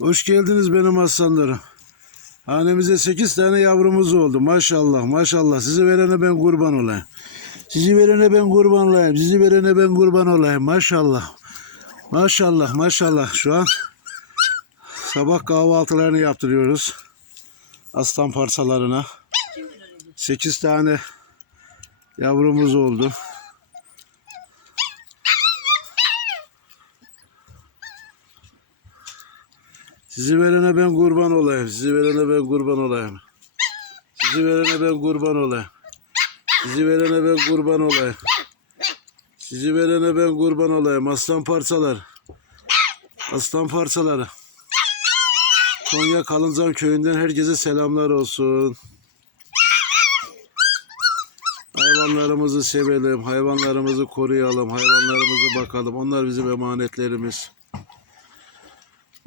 Hoş geldiniz benim aslanlarım. Hanemize 8 tane yavrumuz oldu. Maşallah maşallah. Sizi verene ben kurban olayım. Sizi verene ben kurban olayım. Sizi verene ben kurban olayım. Maşallah. Maşallah maşallah. Şu an sabah kahvaltılarını yaptırıyoruz. Aslan parçalarına. 8 tane yavrumuz oldu. Sizi verene ben kurban olayım. Sizi verene ben kurban olayım. Sizi verene ben kurban olayım. Sizi verene ben kurban olayım. Sizi verene ben kurban olayım. Aslan parçalar. Aslan parçaları. Konya Kalıncan köyünden herkese selamlar olsun. Hayvanlarımızı sevelim, hayvanlarımızı koruyalım, hayvanlarımızı bakalım. Onlar bizim emanetlerimiz.